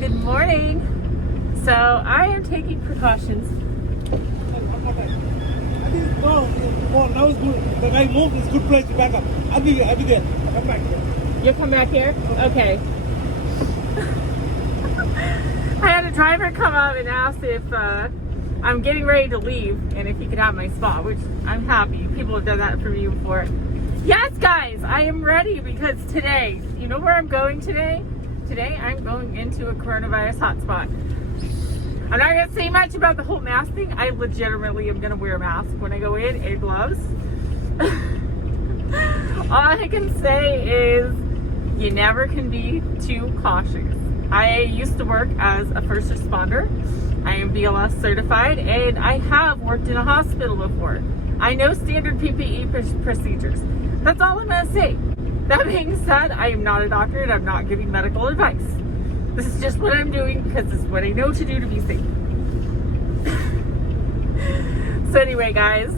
good morning. So I am taking precautions. I think now it's good. The guy moved, it's a good place to back up. I'll be there. Come back here. You'll come back here? Okay. I had a driver come up and ask if I'm getting ready to leave and if he could have my spot, which I'm happy. People have done that for me before. Yes, guys, I am ready because today, you know where I'm going today? Today, I'm going into a coronavirus hotspot. I'm not going to say much about the whole mask thing. I legitimately am going to wear a mask when I go in and gloves. All I can say is you never can be too cautious. I used to work as a first responder. I am BLS certified and I have worked in a hospital before. I know standard PPE procedures. That's all I'm going to say. That being said, I am not a doctor and I'm not giving medical advice. This is just what I'm doing because it's what I know to do to be safe. So anyway, guys.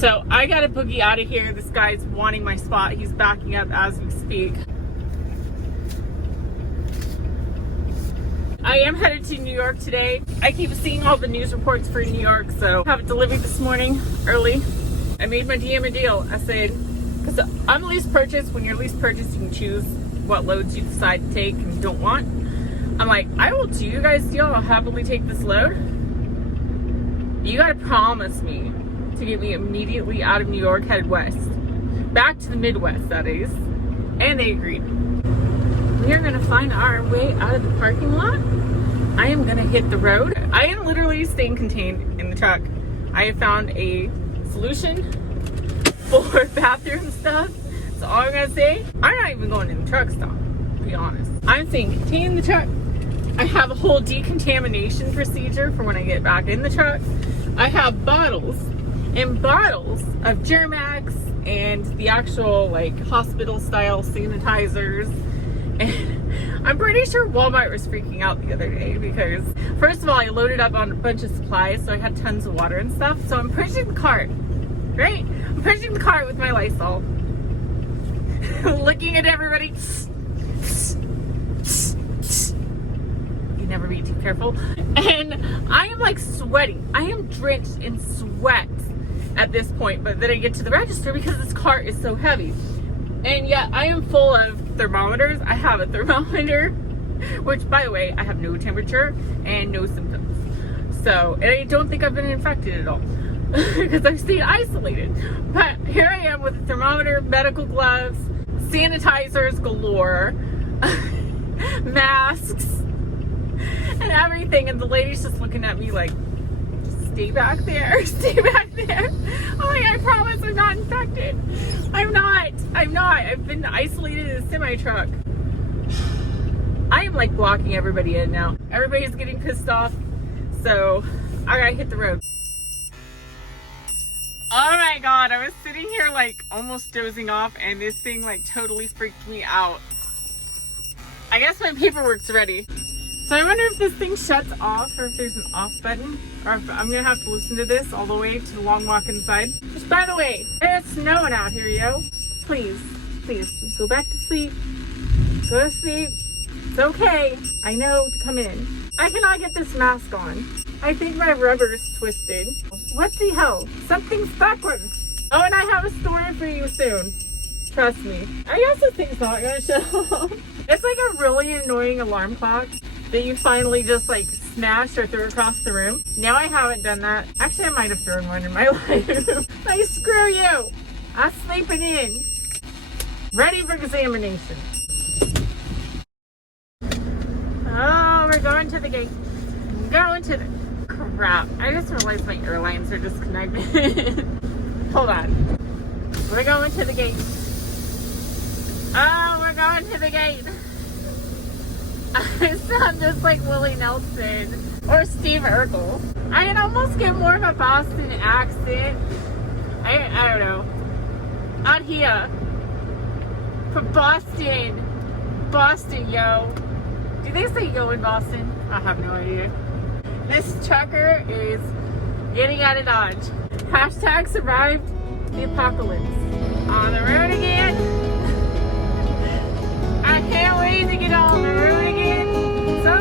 So I got to boogie out of here. This guy's wanting my spot. He's backing up as we speak. I am headed to New York today. I keep seeing all the news reports for New York, so I have it delivered this morning early. I made my DM a deal. I said, because I'm lease purchase. When you're lease purchase, you can choose what loads you decide to take and don't want. I'm like, I will do you guys a deal. I'll happily take this load. You gotta promise me to get me immediately out of New York, headed west. Back to the Midwest, that is. And they agreed. We are gonna find our way out of the parking lot. I am gonna hit the road. I am literally staying contained in the truck. I have found a solution for bathroom stuff. So all I'm gonna say, I'm not even going in the truck stop, to be honest. I'm staying contained in the truck. I have a whole decontamination procedure for when I get back in the truck. I have bottles and bottles of Germax and the actual like hospital style sanitizers. And I'm pretty sure Walmart was freaking out the other day because first of all, I loaded up on a bunch of supplies, so I had tons of water and stuff. So I'm pushing the cart, right? I'm pushing the cart with my Lysol. Looking at everybody. You never be too careful. And I am like sweating. I am drenched in sweat at this point. But then I get to the register because this cart is so heavy. And yet I am full of thermometers. I have a thermometer, which by the way, I have no temperature and no symptoms. So, and I don't think I've been infected at all because I've stayed isolated. But here I am with a thermometer, medical gloves, sanitizers galore, masks, and everything. And the lady's just looking at me like, stay back there, stay back there. I'm like, I promise I'm not infected. I'm not. I've been isolated in a semi-truck. I am like blocking everybody in now. Everybody's getting pissed off. So I gotta hit the road. Oh my God, I was sitting here like almost dozing off and this thing like totally freaked me out. I guess my paperwork's ready. So I wonder if this thing shuts off or if there's an off button or if I'm gonna have to listen to this all the way to the long walk inside. Which by the way, it's snowing out here, yo. Please, please go back to sleep. Go to sleep. It's okay. I know to come in. I cannot get this mask on. I think my rubber is twisted. What the hell? Something's backwards. Oh, and I have a story for you soon. Trust me. I also think it's not gonna show up. It's like a really annoying alarm clock that you finally just like smash or throw across the room. Now I haven't done that. Actually, I might have thrown one in my life. Like, screw you. I'm sleeping in. Ready for examination. Oh, we're going to the gate. Going to the... Crap. I just realized my airlines are disconnected. Hold on. We're going to the gate. Oh, we're going to the gate. I sound just like Willie Nelson or Steve Urkel. I can almost get more of a Boston accent. I don't know. Out here. For Boston. Boston, yo. Do they say yo in Boston? I have no idea. This trucker is getting out of Dodge. Hashtag survived the apocalypse. On the road again. I can't wait to get on the road again. So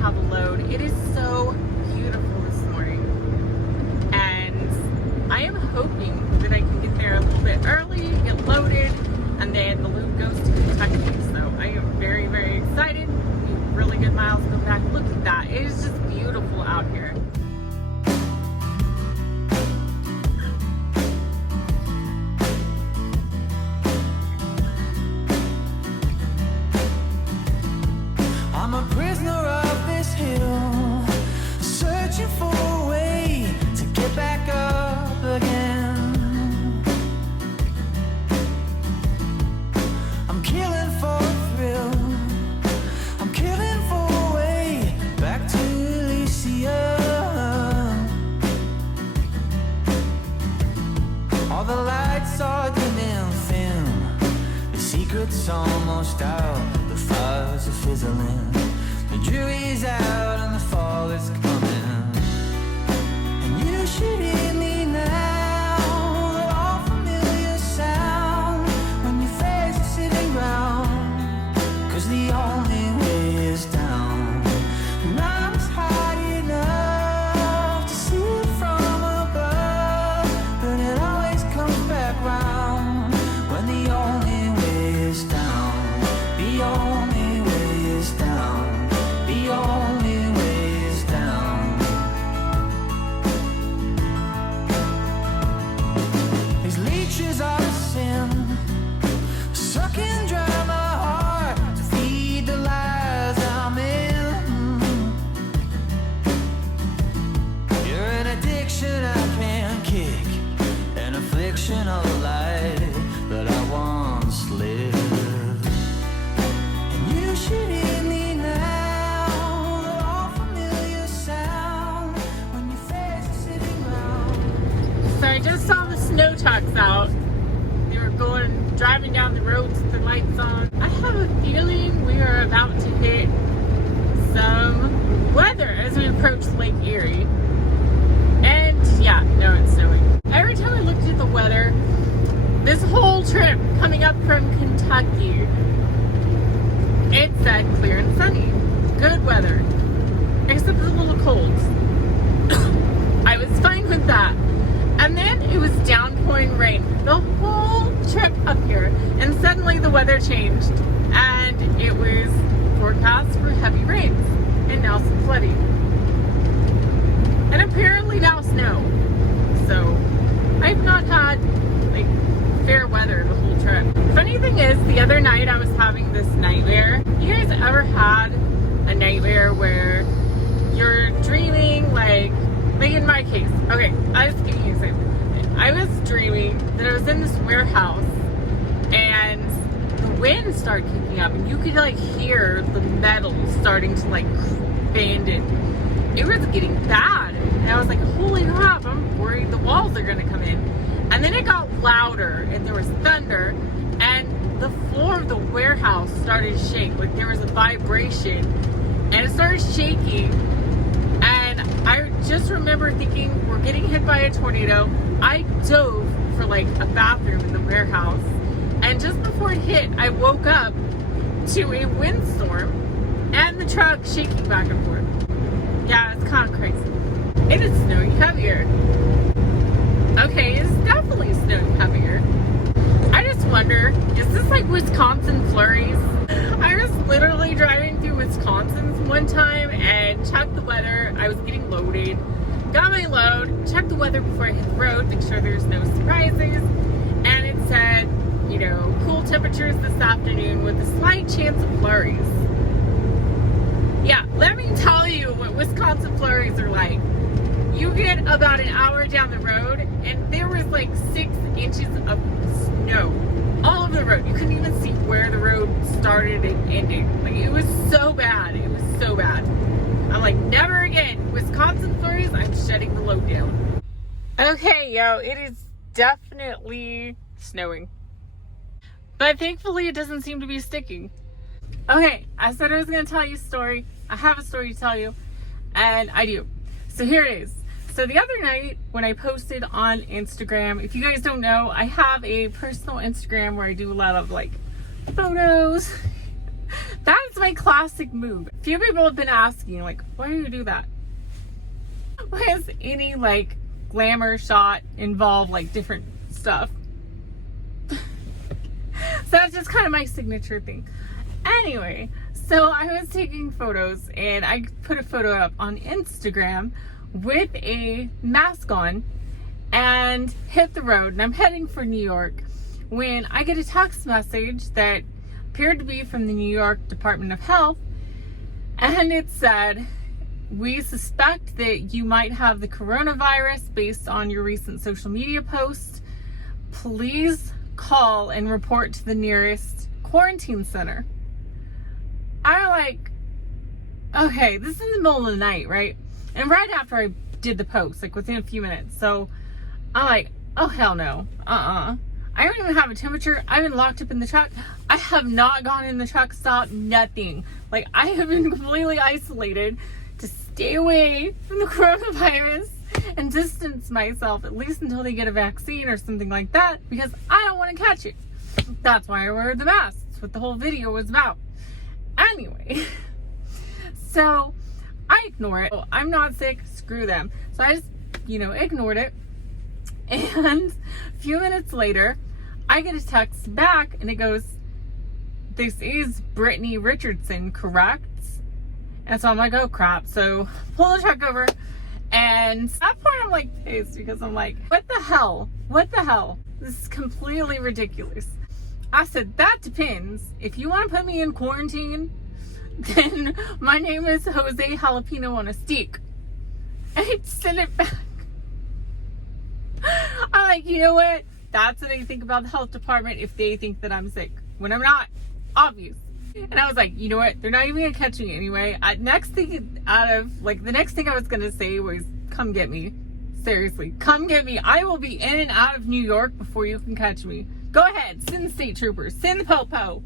have a load. It is so beautiful this morning, and I am hoping that I can get there a little bit early, get loaded, and then the load goes to Kentucky. So I am very, very excited. Really good miles go back. Look at that. It is just beautiful out here. I'm a prisoner of this hill, searching for a way to get back up again. I'm killing for a thrill, I'm killing for a way back to Elysia. All the lights are dimming thin, the secret's almost out, the fires are fizzling. The jury's out and the fall is coming. And you should hear me now, the all familiar sound when your face is sitting round. Cause the only way is down. And I'm just high enough to see it from above, but it always comes back round when the only way is down. The only way is down. The only way is down. These leeches are a sin, sucking dry my heart to feed the lies I'm in. You're an addiction I can't kick, an affliction of a life that I once lived. And you should hear me now, the all familiar sound when your face is sitting round. So I just saw the snow trucks out. They were driving down the roads with their lights on. I have a feeling we are about to hit some weather as we approach Lake Erie. And yeah, no, it's snowing. Every time I looked at the weather, this whole trip coming up from Kentucky, it said clear and sunny, good weather, except it's a little cold. I was fine with that. And then it was downpouring rain the whole trip up here, and suddenly the weather changed, and it was forecast for heavy rains, and now some flooding, and apparently now snow. So I've not had like fair weather the whole trip. Funny thing is, the other night I was having this nightmare. You guys ever had a nightmare where you're dreaming like in my case, okay, I was giving you an example. I was dreaming that I was in this warehouse and the wind started kicking up, and you could like hear the metal starting to like bend, and it was getting bad. And I was like, holy crap, I'm worried the walls are gonna come in. And then it got louder, and there was thunder, and the floor of the warehouse started to shake. Like there was a vibration, and it started shaking. And I just remember thinking, we're getting hit by a tornado. I dove for like a bathroom in the warehouse, and just before it hit, I woke up to a windstorm and the truck shaking back and forth. Yeah, it's kind of crazy. It is snowing heavier. Okay, it's definitely snowing heavier. I just wonder, is this like Wisconsin flurries? I was literally driving through Wisconsin one time and checked the weather. I was getting loaded, got my load, checked the weather before I hit the road, make sure there's no surprises, and it said, you know, cool temperatures this afternoon with a slight chance of flurries. Yeah, let me tell you what Wisconsin flurries are like. You get about an hour down the road, and there was like 6 inches of snow all over the road. You couldn't even see where the road started and ended. Like, it was so bad. It was so bad. I'm like, never again. Wisconsin flurries, I'm shutting the load down. Okay, yo, it is definitely snowing. But thankfully, it doesn't seem to be sticking. Okay, I said I was going to tell you a story. I have a story to tell you, and I do. So here it is. So the other night when I posted on Instagram, if you guys don't know, I have a personal Instagram where I do a lot of like photos, That's my classic move. A few people have been asking, like, why do you do that? Why does any, like, glamour shot involve, like, different stuff? So that's just kind of my signature thing. Anyway, so I was taking photos, and I put a photo up on Instagram with a mask on and hit the road, and I'm heading for New York when I get a text message that appeared to be from the New York Department of Health, and it said, we suspect that you might have the coronavirus based on your recent social media post. Please call and report to the nearest quarantine center. I'm like, okay, this is in the middle of the night, right? And right after I did the post, like within a few minutes. So I'm like, oh hell no, I don't even have a temperature. I've been locked up in the truck. I have not gone in the truck stop, nothing. Like, I have been completely isolated to stay away from the coronavirus and distance myself, at least until they get a vaccine or something like that, because I don't want to catch it. That's why I wear the mask. That's what the whole video was about. Anyway, so I ignore it. Oh, I'm not sick, screw them. So I just, ignored it. And a few minutes later, I get a text back and it goes, this is Brittany Richardson, correct? And so I'm like, oh crap. So pull the truck over, and at that point I'm like pissed, because I'm like, what the hell? What the hell? This is completely ridiculous. I said, that depends. If you want to put me in quarantine, then my name is Jose Jalapeno on a Stick. And I sent it back. I'm like, you know what? That's what I think about the health department if they think that I'm sick. When I'm not, obvious. And I was like, you know what? They're not even gonna catch me anyway. The next thing I was gonna say was, come get me. Seriously, come get me. I will be in and out of New York before you can catch me. Go ahead, send the state troopers, send the popo.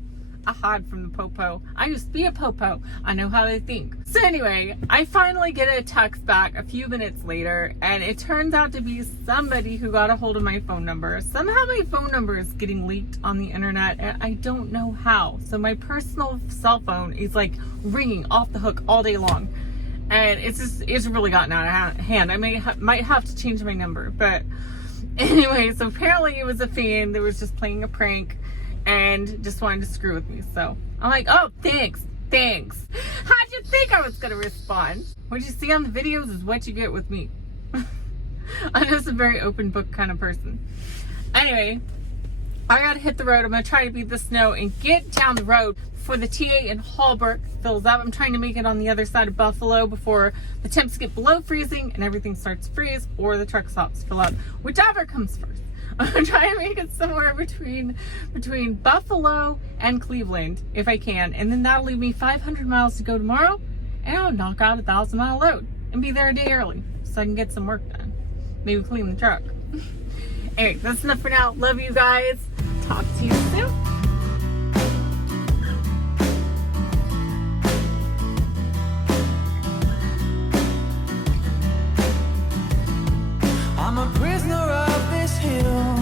I hide from the popo. I used to be a popo. I know how they think. So anyway, I finally get a text back a few minutes later, and it turns out to be somebody who got a hold of my phone number. Somehow my phone number is getting leaked on the internet, and I don't know how. So my personal cell phone is like ringing off the hook all day long. And it's really gotten out of hand. I might have to change my number. But anyway, so apparently it was a fan that was just playing a prank and just wanted to screw with me. So I'm like, oh, thanks. How'd you think I was gonna respond? What you see on the videos is what you get with me. I'm just a very open book kind of person. Anyway, I gotta hit the road. I'm gonna try to beat the snow and get down the road before the TA in Hallbrook fills up. I'm trying to make it on the other side of Buffalo before the temps get below freezing and everything starts to freeze, or the truck stops fill up, whichever comes first. I'm trying to make it somewhere between Buffalo and Cleveland if I can, and then that'll leave me 500 miles to go tomorrow, and I'll knock out a 1,000-mile load and be there a day early so I can get some work done. Maybe clean the truck. Anyway, that's enough for now. Love you guys. Talk to you soon. I'm a prisoner of this hill.